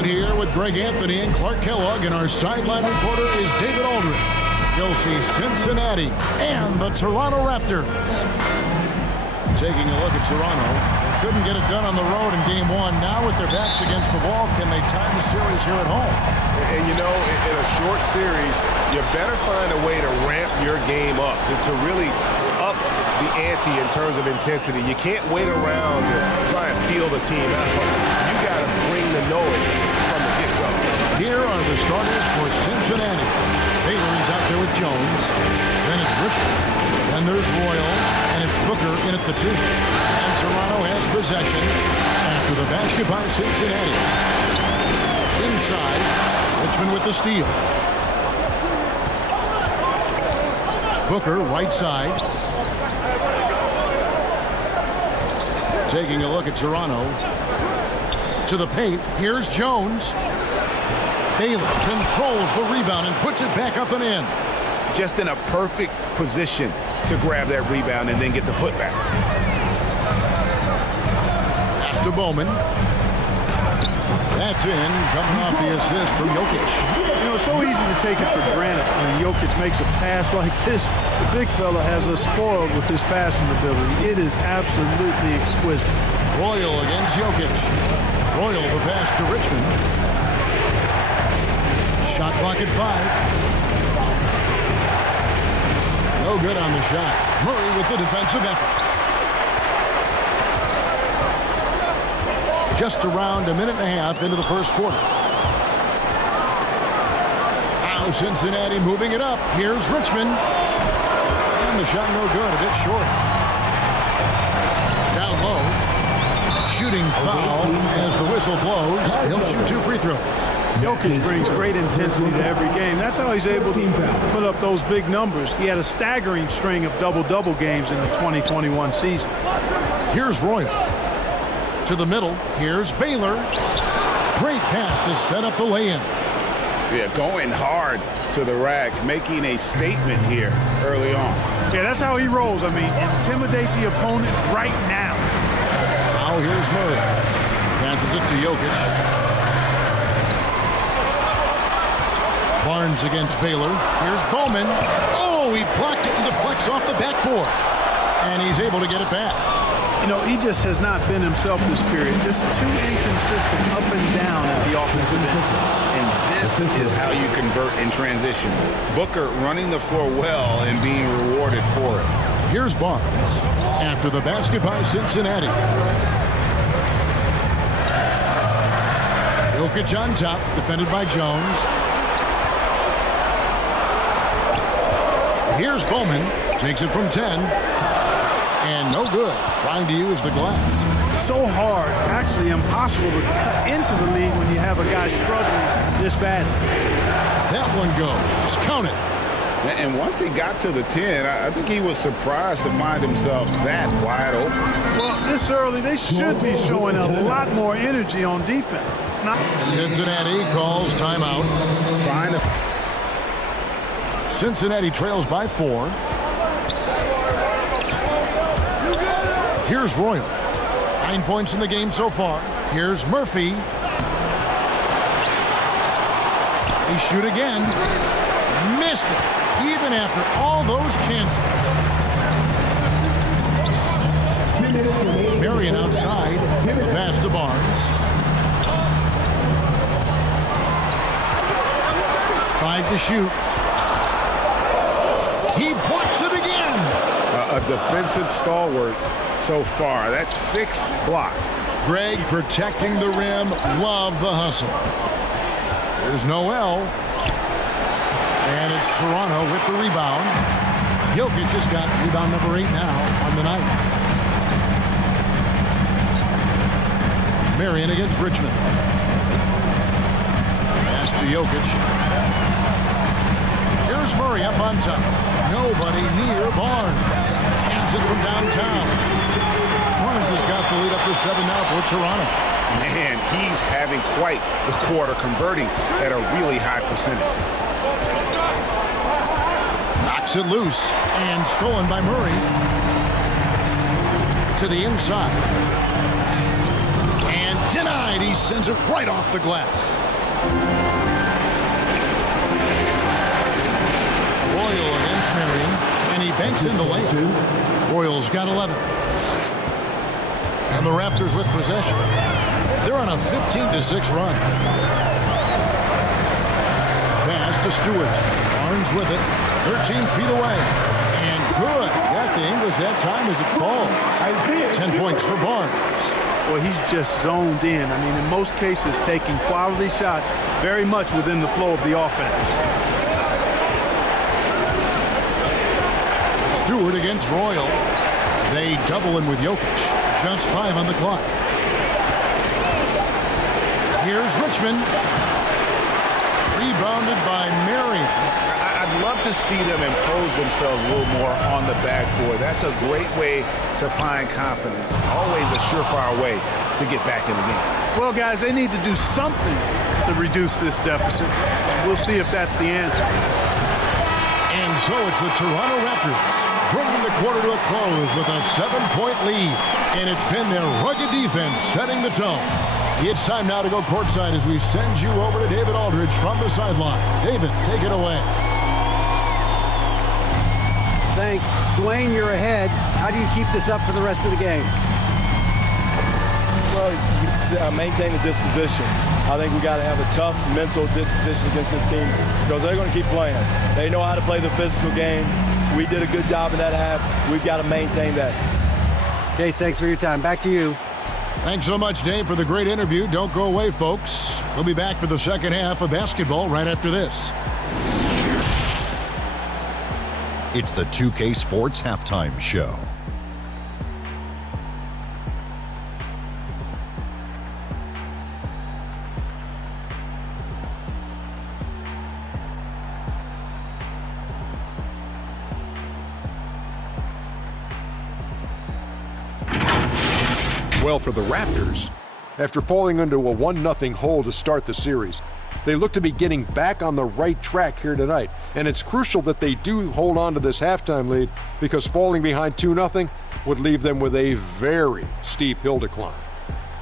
Cleveland here with Greg Anthony and Clark Kellogg, and our sideline reporter is David Aldridge. You'll see Cincinnati and the Toronto Raptors. Taking a look at Toronto, they couldn't get it done on the road in Game 1. Now with their backs against the wall, can they tie the series here at home? And you know, in a short series, you better find a way to ramp your game up, to really up the ante in terms of intensity. You can't wait around to try and feel the team out. You got to bring the noise from the get-go. Here are the starters for Cincinnati. Baylor is out there with Jones. Then it's Richmond. Then there's Royal. And it's Booker in at the 2. And Toronto has possession after the basket by Cincinnati. Inside, Richmond with the steal. Booker, right side. Taking a look at Toronto. To the paint. Here's Jones. Baylor controls the rebound and puts it back up and in. Just in a perfect position to grab that rebound and then get the putback. Pass to Bowman. That's in, coming off the assist from Jokic. You know, it's so easy to take it for granted when Jokic makes a pass like this. The big fella has us spoiled with his passing ability. It is absolutely exquisite. Royal against Jokic. Royal the pass to Richmond. Shot clock at 5. No good on the shot. Murray with the defensive effort. Just around a minute and a half into the first quarter. Now Cincinnati moving it up. Here's Richmond. And the shot no good. A bit short. Down low. Shooting foul as the whistle blows. He'll shoot 2 free throws. Jokic brings great intensity to every game. That's how he's able to put up those big numbers. He had a staggering string of double-double games in the 2021 season. Here's Royal. To the middle. Here's Baylor. Great pass to set up the lay-in. Yeah, going hard to the rack, making a statement here early on. Yeah, that's how he rolls. I mean, intimidate the opponent right now. Now here's Murray. Passes it to Jokic. Barnes against Baylor. Here's Bowman. Oh, he blocked it and deflects off the backboard. And he's able to get it back. You know, he just has not been himself this period. Just too inconsistent up and down at the offensive end. And this is how you convert in transition. Booker running the floor well and being rewarded for it. Here's Barnes after the basket by Cincinnati. Jokic on top, defended by Jones. Here's Bowman, takes it from 10. And no good, trying to use the glass. So hard, actually impossible to cut into the lead when you have a guy struggling this badly. That one goes, count it. And once he got to the 10, I think he was surprised to find himself that wide open. Well, this early, they should be showing a lot more energy on defense. It's not. Cincinnati calls timeout. Trying to. Cincinnati trails by 4. Here's Royal. 9 points in the game so far. Here's Murphy. They shoot again. Missed it, even after all those chances. Marion outside. The pass to Barnes. 5 to shoot. He blocks it again. A defensive stalwart so far. That's 6 blocks. Greg protecting the rim. Love the hustle. There's Noel. And it's Toronto with the rebound. Jokic just got rebound number 8 now on the night. Marion against Richmond. Pass to Jokic. Here's Murray up on top. Nobody near Barnes. Hands it from downtown. Barnes has got the lead up to 7 now for Toronto. Man, he's having quite the quarter, converting at a really high percentage. Knocks it loose and stolen by Murray. To the inside. And Denied. He sends it right off the glass. Royal against Marion, and he banks in the layup. Royal's got 11. And the Raptors with possession. They're on a 15-6 run. Pass to Stewart. Barnes with it. 13 feet away. And good. Got the English that time as it falls. 10 points for Barnes. Well, he's just zoned in. I mean, in most cases, taking quality shots very much within the flow of the offense. Stewart against Royal. They double him with Jokic. Just 5 on the clock. Here's Richmond. Rebounded by Marion. I'd love to see them impose themselves a little more on the backboard. That's a great way to find confidence. Always a surefire way to get back in the game. Well, guys, they need to do something to reduce this deficit. We'll see if that's the answer. And so it's the Toronto Raptors bringing the quarter to a close with a 7-point lead. And it's been their rugged defense setting the tone. It's time now to go courtside as we send you over to David Aldridge from the sideline. David, take it away. Thanks. Dwayne, you're ahead. How do you keep this up for the rest of the game? Well, you maintain the disposition. I think we got to have a tough mental disposition against this team because they're going to keep playing. They know how to play the physical game. We did a good job in that half. We've got to maintain that. Case, thanks for your time. Back to you. Thanks so much, Dave, for the great interview. Don't go away, folks. We'll be back for the second half of basketball right after this. It's the 2K Sports Halftime Show. Well, for the Raptors, after falling into a 1-0 hole to start the series, they look to be getting back on the right track here tonight. And it's crucial that they do hold on to this halftime lead because falling behind 2-0 would leave them with a very steep hill to climb.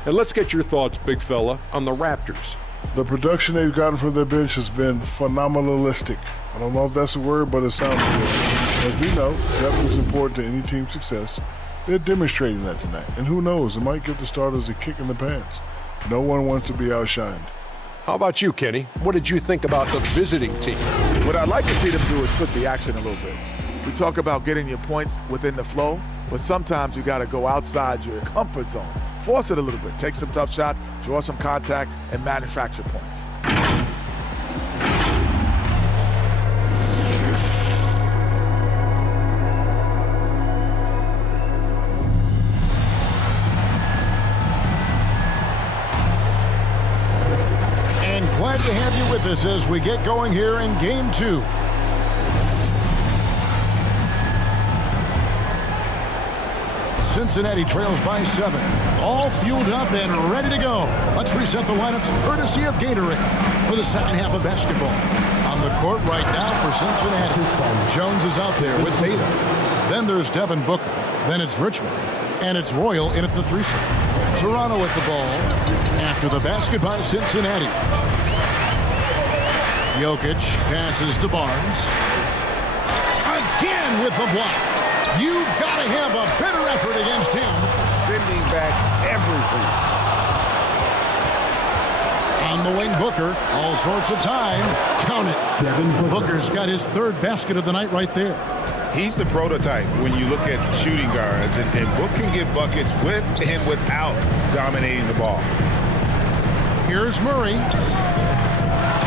And let's get your thoughts, big fella, on the Raptors. The production they've gotten from their bench has been phenomenalistic. I don't know if that's a word, but it sounds good. As we know, depth is important to any team's success. They're demonstrating that tonight. And who knows, it might give the starters a kick in the pants. No one wants to be outshined. How about you, Kenny? What did you think about the visiting team? What I'd like to see them do is put the action a little bit. We talk about getting your points within the flow, but sometimes you got to go outside your comfort zone. Force it a little bit. Take some tough shots, draw some contact, and manufacture points. Glad to have you with us as we get going here in Game 2. Cincinnati trails by 7. All fueled up and ready to go. Let's reset the lineups courtesy of Gatorade for the second half of basketball. On the court right now for Cincinnati. Jones is out there with Baylor. Then there's Devin Booker. Then it's Richmond. And it's Royal in at the 3-slot. Toronto at the ball after the basket by Cincinnati. Jokic passes to Barnes. Again with the block. You've got to have a better effort against him. Sending back everything. On the wing, Booker. All sorts of time. Count it. Booker's got his third basket of the night right there. He's the prototype when you look at shooting guards, and Book can get buckets with and without dominating the ball. Here's Murray.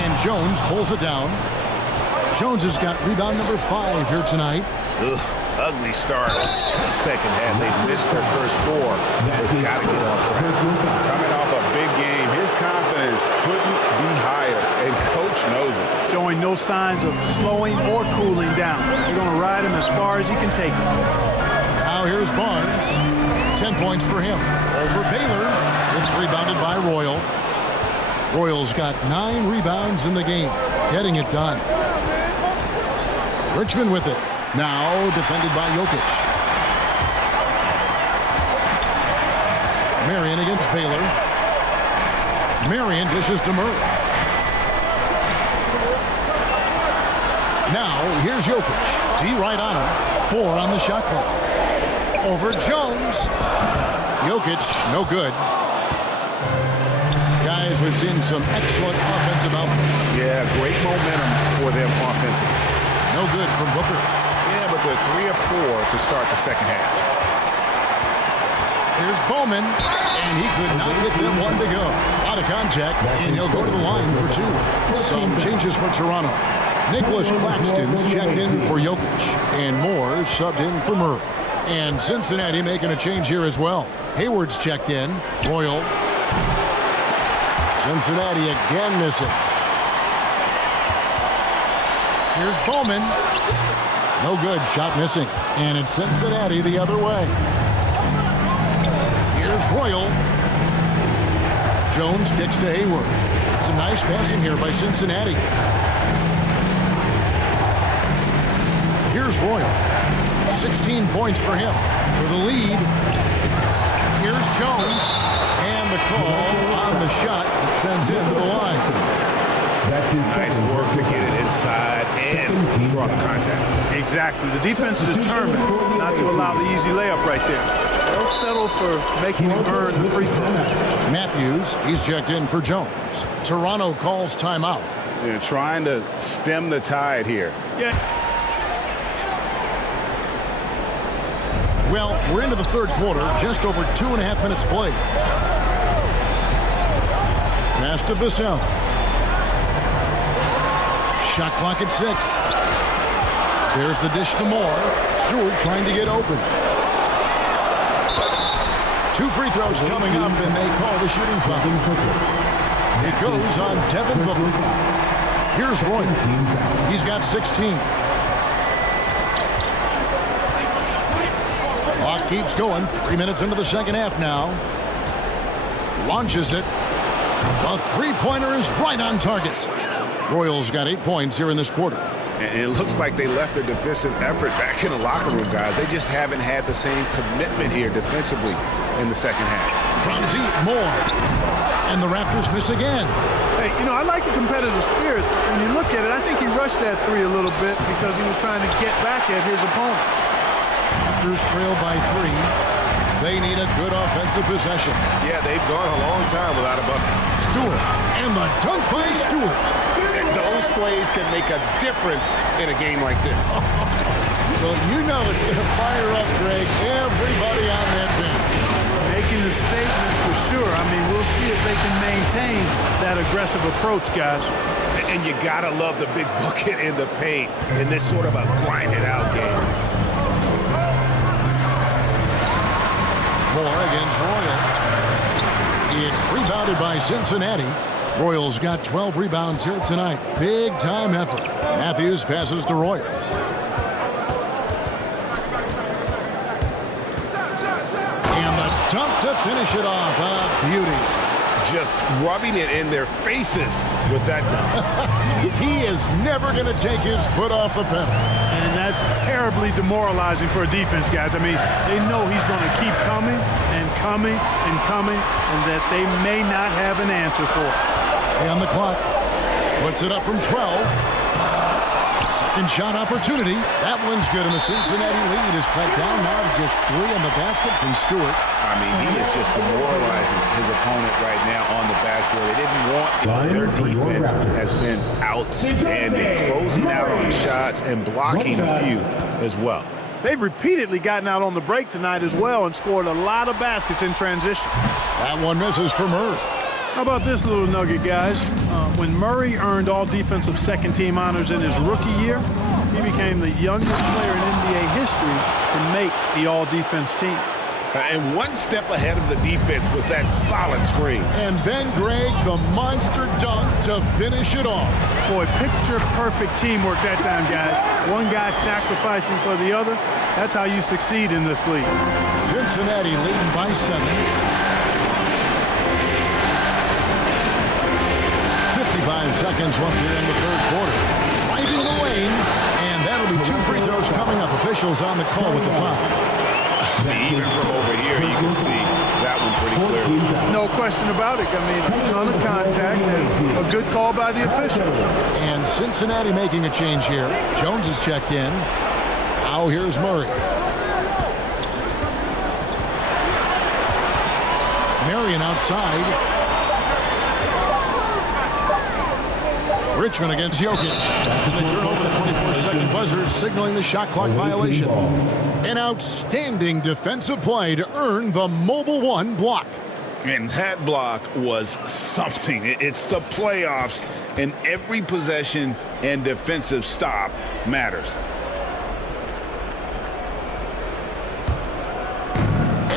And Jones pulls it down. Jones has got rebound number 5 here tonight. Ugly start to the second half. They've missed their first 4. They've got to get on track. Coming off a big game, his confidence couldn't be higher, and Coach knows it. Showing no signs of slowing or cooling down. They're going to ride him as far as he can take him. Now here's Barnes. 10 points for him. Over Baylor. It's rebounded by Royal. Royal's got 9 rebounds in the game. Getting it done. Richmond with it. Now defended by Jokic. Marion against Baylor. Marion dishes to Murray. Now, here's Jokic. D right on him. 4 on the shot clock. Over Jones. Jokic, no good. Guys, we've seen some excellent offensive output. Yeah, great momentum for them offensively. No good from Booker. Yeah, but they're 3 of 4 to start the second half. Here's Bowman, and he could not get them one to go. Out of contact, and he'll go to the line for 2. Some changes for Toronto. Nicholas Claxton's checked in for Jokic, and Moore subbed in for Murray. And Cincinnati making a change here as well. Hayward's checked in. Royal. Cincinnati again missing. Here's Bowman. No good. Shot missing. And it's Cincinnati the other way. Here's Royal. Jones kicks to Hayward. Some nice passing here by Cincinnati. Here's Royal. 16 points for him. For the lead. Here's Jones. And the call on the shot that sends him to the line. Nice work to get it inside and draw the contact. Exactly. The defense is determined not to allow the easy layup right there. They'll settle for making him earn the free throw. Matthews, he's checked in for Jones. Toronto calls timeout. They're trying to stem the tide here. Yeah. Well, we're into the third quarter, just over 2.5 minutes played. Pass to Vassell. Shot clock at 6. There's the dish to Moore. Stewart trying to get open. 2 free throws coming up, and they call the shooting foul. It goes on Devin Booker. Here's Royal. He's got 16. Clock keeps going. 3 minutes into the second half now. Launches it. A three-pointer is right on target. Royals got 8 points here in this quarter. And it looks like they left their defensive effort back in the locker room, guys. They just haven't had the same commitment here defensively in the second half. From deep, Moore. And the Raptors miss again. Hey, you know, I like the competitive spirit. When you look at it, I think he rushed that 3 a little bit because he was trying to get back at his opponent. Raptors trail by 3. They need a good offensive possession. Yeah, they've gone a long time without a bucket. Stewart. And the dunk by Stewart. And those plays can make a difference in a game like this. Well, you know it's going to fire up, Greg, everybody on that bench. Making a statement for sure. I mean, we'll see if they can maintain that aggressive approach, guys. And you got to love the big bucket in the paint in this sort of a grind-it-out game. Moore against Royal. It's rebounded by Cincinnati. Royals got 12 rebounds here tonight. Big time effort. Matthews passes to Royal. And the dunk to finish it off. A beauty. Just rubbing it in their faces with that dunk. He is never going to take his foot off the pedal. And that's terribly demoralizing for a defense, guys. I mean, they know he's going to keep coming and coming and coming, and that they may not have an answer for it. And the clock puts it up from 12. Second shot opportunity. That one's good, and the Cincinnati lead is cut down now to just 3 on the basket from Stewart. I mean, he is just demoralizing his opponent right now on the backboard. They didn't want their defense has been outstanding, closing out on shots and blocking a few as well. They've repeatedly gotten out on the break tonight as well and scored a lot of baskets in transition. That one misses for Murray. How about this little nugget, guys? When Murray earned all defensive second-team honors in his rookie year, he became the youngest player in NBA history to make the all-defense team. And one step ahead of the defense with that solid screen. And then, Greg, the monster dunk to finish it off. Boy, picture-perfect teamwork that time, guys. One guy sacrificing for the other. That's how you succeed in this league. Cincinnati leading by 7. 55 seconds left here in the third quarter. Driving the lane, and that'll be 2 free throws coming up. Officials on the call with the foul. Even from over here, you can see that one pretty clearly. No question about it. I mean, a ton of contact and a good call by the official. And Cincinnati making a change here. Jones is checked in. Now here's Murray. Marion outside. Richmond against Jokic. And they turn over the 24-second buzzer, signaling the shot clock violation. An outstanding defensive play to earn the Mobile One block. And that block was something. It's the playoffs, and every possession and defensive stop matters.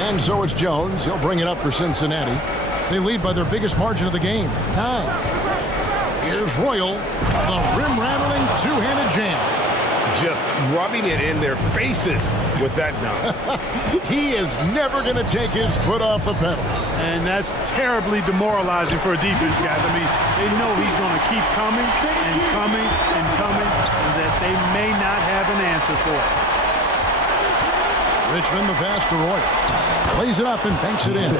And so it's Jones. He'll bring it up for Cincinnati. They lead by their biggest margin of the game, 9. Here's Royal, the rim-rattling two-handed jam. Just rubbing it in their faces with that dunk. He is never going to take his foot off the pedal. And that's terribly demoralizing for a defense, guys. I mean, they know he's going to keep coming and coming and coming, and that they may not have an answer for it. Richmond the pass to Royal. Plays it up and banks it in.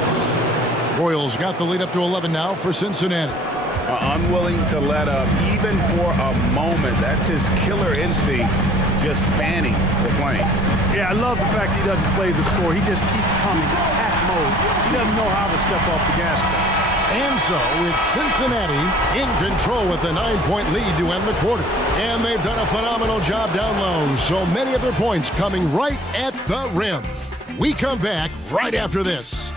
Royal's got the lead up to 11 now for Cincinnati. Unwilling to let up even for a moment. That's his killer instinct, just fanning the flame. Yeah, I love the fact he doesn't play the score. He just keeps coming, attack mode. He doesn't know how to step off the gas pedal. And so it's Cincinnati in control with a 9-point lead to end the quarter. And they've done a phenomenal job down low. So many of their points coming right at the rim. We come back right after this.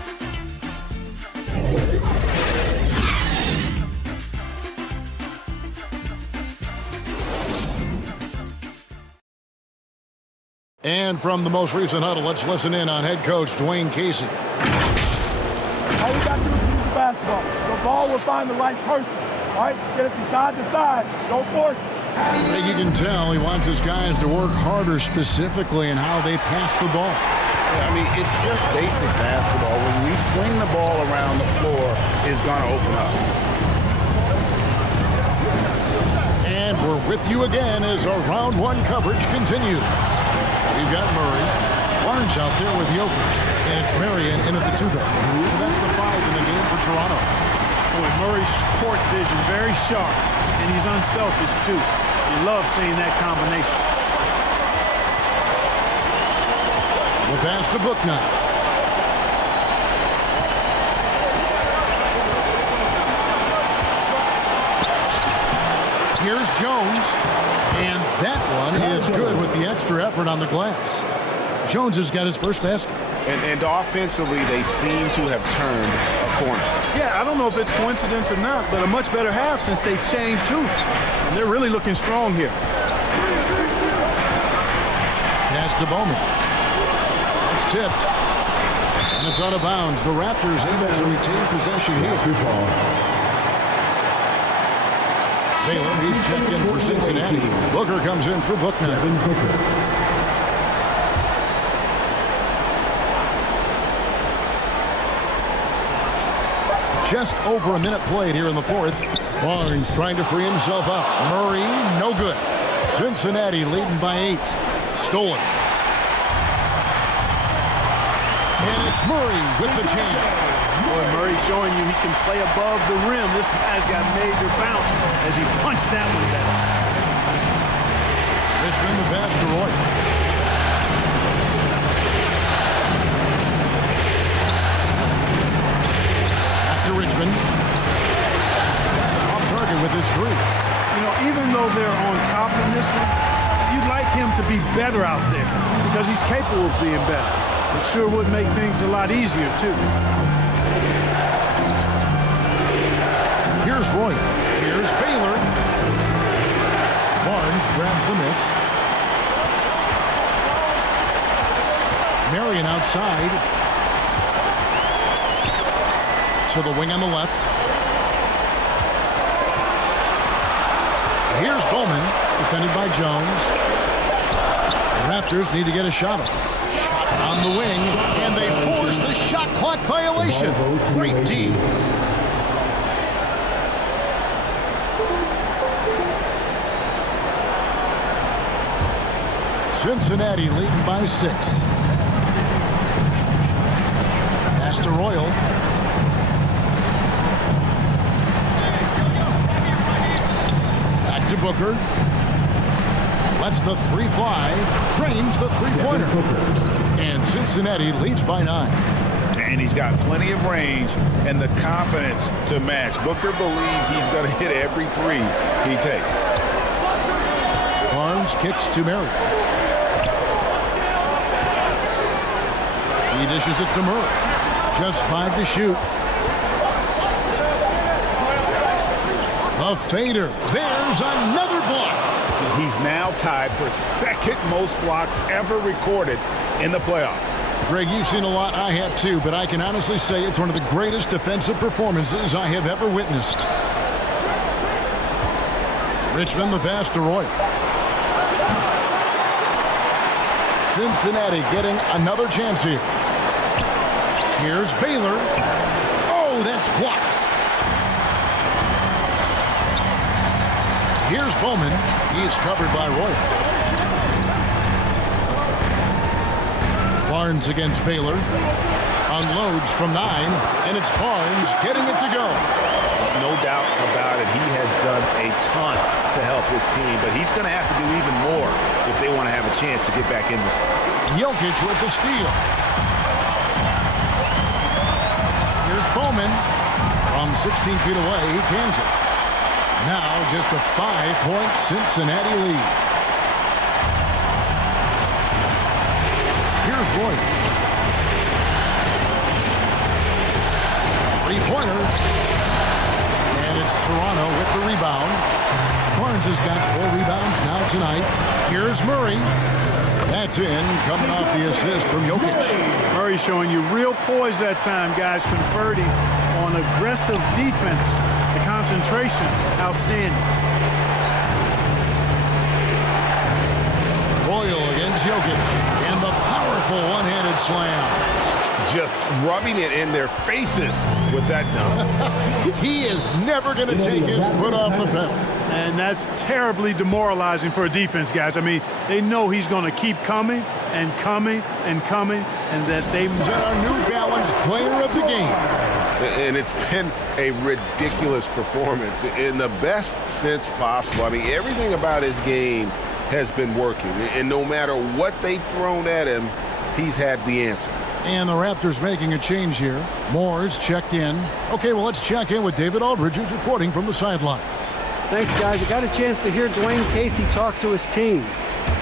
And from the most recent huddle, let's listen in on head coach Dwayne Casey. All you got to do is use the basketball. The ball will find the right person. All right? Get it from side to side. Don't force it. I think you can tell he wants his guys to work harder specifically in how they pass the ball. I mean, it's just basic basketball. When we swing the ball around the floor, it's going to open up. And we're with you again as our round one coverage continues. We've got Murray. Barnes out there with Jokic. And it's Marion in at the 2 guard. So that's the 5 in the game for Toronto. Boy, Murray's court vision very sharp. And he's unselfish, too. You love seeing that combination. The pass to Bouknight. Here's Jones. And that one is good with the extra effort on the glass. Jones has got his first basket. And offensively, they seem to have turned a corner. Yeah, I don't know if it's coincidence or not, but a much better half since they changed hoops. And they're really looking strong here. Pass to Bowman. It's tipped. And it's out of bounds. The Raptors able to retain possession here. Baylor, he's checked in for Cincinnati. Booker comes in for Bouknight. Just over a minute played here in the fourth. Barnes trying to free himself up. Murray, no good. Cincinnati leading by 8. Stolen. And it's Murray with the jam. Boy, Murray showing you he can play above the rim. This guy's got major bounce as he punched that one down. Richmond the pass to Roy. After Richmond. Off target with his 3. You know, even though they're on top in this one, you'd like him to be better out there because he's capable of being better. It sure would make things a lot easier, too. Here's Roy. Here's Baylor. Barnes grabs the miss. Marion outside. To the wing on the left. Here's Bowman, defended by Jones. The Raptors need to get a shot off. Shot on the wing, and they force the shot clock violation. Great D. Cincinnati leading by 6. pass to Royal. Back to Booker. Lets the three fly. Trains the three-pointer. And Cincinnati leads by 9. And he's got plenty of range and the confidence to match. Booker believes he's going to hit every three he takes. Barnes kicks to Murray. He dishes it to Murray. Just 5 to shoot. The fader. There's another block. He's now tied for second most blocks ever recorded in the playoffs. Greg, you've seen a lot. I have too, but I can honestly say it's one of the greatest defensive performances I have ever witnessed. Richmond the pass to Roy. Cincinnati getting another chance here. Here's Baylor. Oh, that's blocked. Here's Bowman. He's covered by Roy. Barnes against Baylor. Unloads from 9, and it's Barnes getting it to go. No doubt about it. He has done a ton to help his team, but he's going to have to do even more if they want to have a chance to get back in this. Jokic with the steal. Here's Bowman. From 16 feet away, he cans it. Now just a 5-point Cincinnati lead. Here's Roy. Three-pointer. And it's Toronto with the rebound. Barnes has got 4 rebounds now tonight. Here's Murray. That's in, coming off the assist from Jokic. Murray showing you real poise that time, guys, converting on aggressive defense. The concentration, outstanding. Royal against Jokic, and the powerful one-handed slam. Just rubbing it in their faces with that dunk. He is never going to take his foot off the pedal. And that's terribly demoralizing for a defense, guys. I mean, they know he's going to keep coming and coming and coming, and that they've got our New Balance player of the game. And it's been a ridiculous performance in the best sense possible. I mean, everything about his game has been working. And no matter what they've thrown at him, he's had the answer. And the Raptors making a change here. Moore's checked in. Okay, well, let's check in with David Aldridge, who's reporting from the sidelines. Thanks, guys. I got a chance to hear Dwayne Casey talk to his team.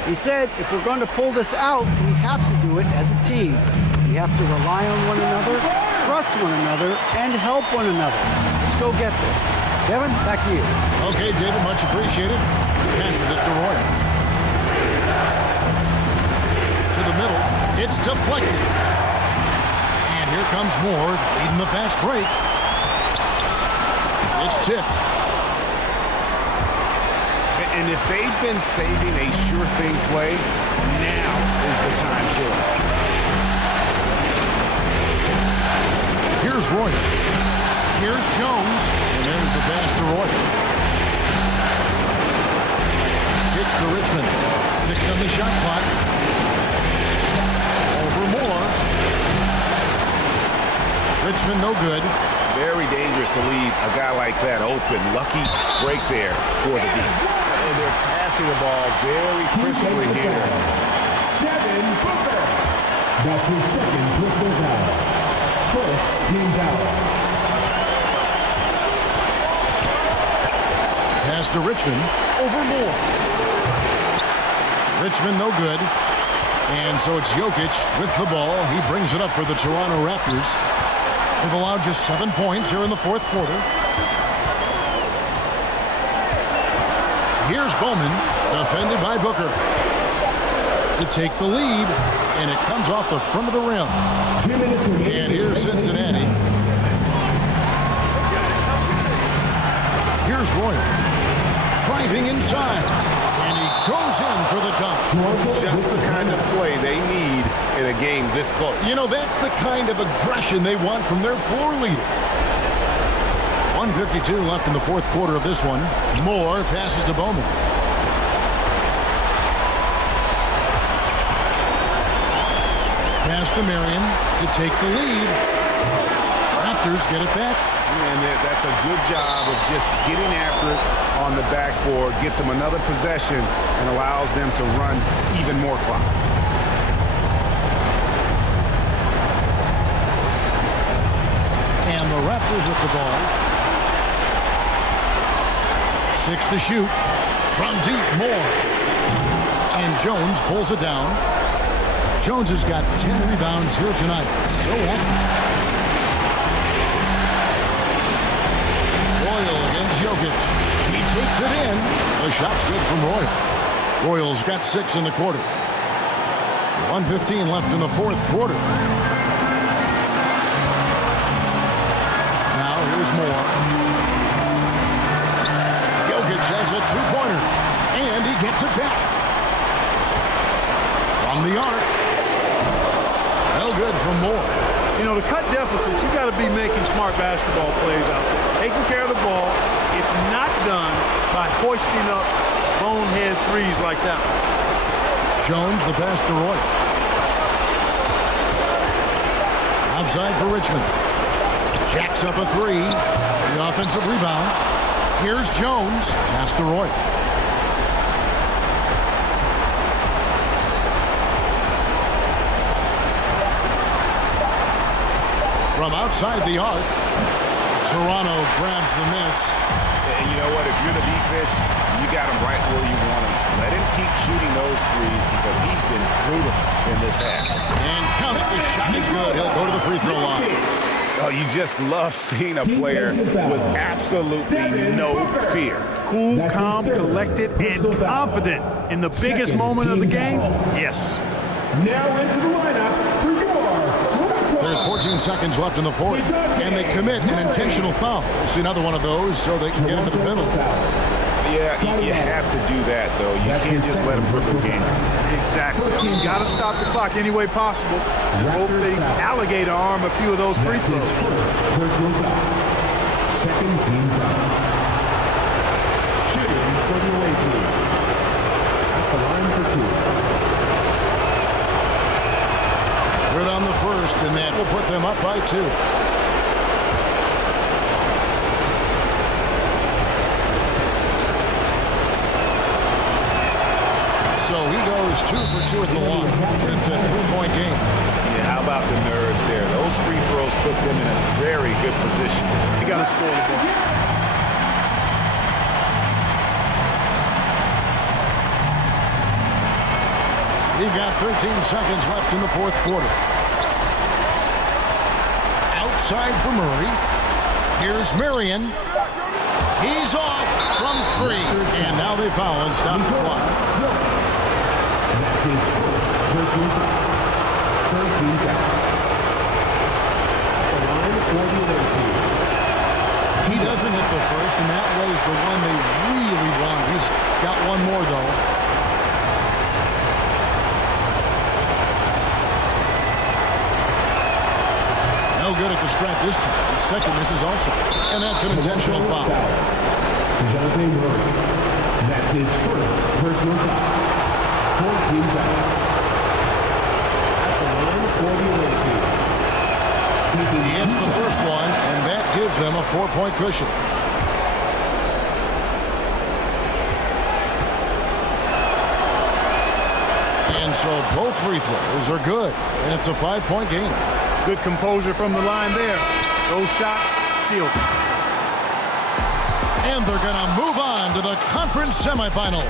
He said if we're going to pull this out, we have to do it as a team. We have to rely on one another, trust one another, and help one another. Let's go get this. Devin, back to you. Okay, David, much appreciated. Passes it to Roy. To the middle. It's deflected. And here comes Moore, leading the fast break. It's tipped. And if they've been saving a sure thing play, now is the time for it. Here's Roy. Here's Jones. And there's the pass to Roy. Kicks to Richmond. 6 on the shot clock. Over Moore. Richmond no good. Very dangerous to leave a guy like that open. Lucky break there for the D. And they're passing the ball very crisply here. Devin Booker. That's his second personal foul. First team foul. Pass to Richmond. Over Moore. Richmond no good. And so it's Jokic with the ball. He brings it up for the Toronto Raptors. They've allowed just 7 points here in the fourth quarter. Here's Bowman, defended by Booker, to take the lead, and it comes off the front of the rim. And here's Cincinnati. Here's Royal, driving inside, and he goes in for the dunk. Just the kind of play they need in a game this close. You know, that's the kind of aggression they want from their floor leader. 1:52 left in the fourth quarter of this one. Moore passes to Bowman. Pass to Marion to take the lead. Raptors get it back. And that's a good job of just getting after it on the backboard, gets them another possession, and allows them to run even more clock. And the Raptors with the ball. 6 to shoot. From deep, Moore. And Jones pulls it down. Jones has got 10 rebounds here tonight. So active. Royal against Jokic. He takes it in. The shot's good from Royal. Royal's got 6 in the quarter. 1:15 left in the fourth quarter. Now here's Moore. Jokic has a two-pointer. And he gets it back. From the arc. No good from Moore. You know, to cut deficits, you got to be making smart basketball plays out there. Taking care of the ball. It's not done by hoisting up bonehead threes like that. Jones, the pass to Roy. Outside for Richmond. Jacks up a three. The offensive rebound. Here's Jones. Pass to Roy. From outside the arc, Toronto grabs the miss. And you know what? If you're the defense, you got him right where you want him. Let him keep shooting those threes because he's been brutal in this half. And count it. The shot is good. He'll go to the free throw line. Oh, you just love seeing a player with absolutely no fear. Cool, calm, collected, and confident in the biggest moment of the game. Yes. Now into the lineup for your There's 14 seconds left in the fourth, and they commit an intentional foul. See another one of those so they can get into the penalty. Yeah, you have to do that, though. You can't just let them dribble the game. Exactly. You got to stop the clock any way possible. Hope they alligator arm a few of those free throws. Personal foul. Second team foul. Shooting for the away team. At the line for two. Good on the first, and that will put them up by 2. So he goes 2 for 2 at the line. It's a 3-point game. Yeah, how about the nerves there? Those free throws put them in a very good position. You got to score the ball. We've got 13 seconds left in the fourth quarter. Outside for Murray. Here's Marion. He's off from 3. And now they foul and stop the clock. That's his first personal foul. 13 foul. At the line for the away team. He doesn't hit the first, and that was the one they really want. He's got one more, though. No good at the stripe this time. The second misses also. And that's an intentional foul. DeJounte Murray. That's his first personal foul. 14 foul. At the line for the away team. He hits the first one, and that gives them a 4-point cushion. And so both free throws are good, and it's a 5-point game. Good composure from the line there. Those shots sealed. And they're going to move on to the conference semifinals.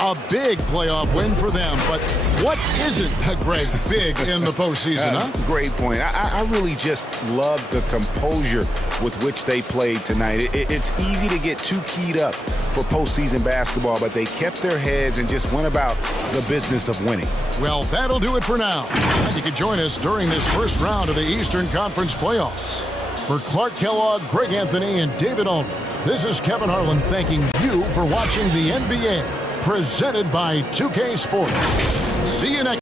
A big playoff win for them, but what isn't, Greg, big in the postseason, huh? Great point. I really just love the composure with which they played tonight. It's easy to get too keyed up for postseason basketball, but they kept their heads and just went about the business of winning. Well, that'll do it for now. And you can join us during this first round of the Eastern Conference playoffs. For Clark Kellogg, Greg Anthony, and David Aldridge, this is Kevin Harlan thanking you for watching the NBA, presented by 2K Sports. See you next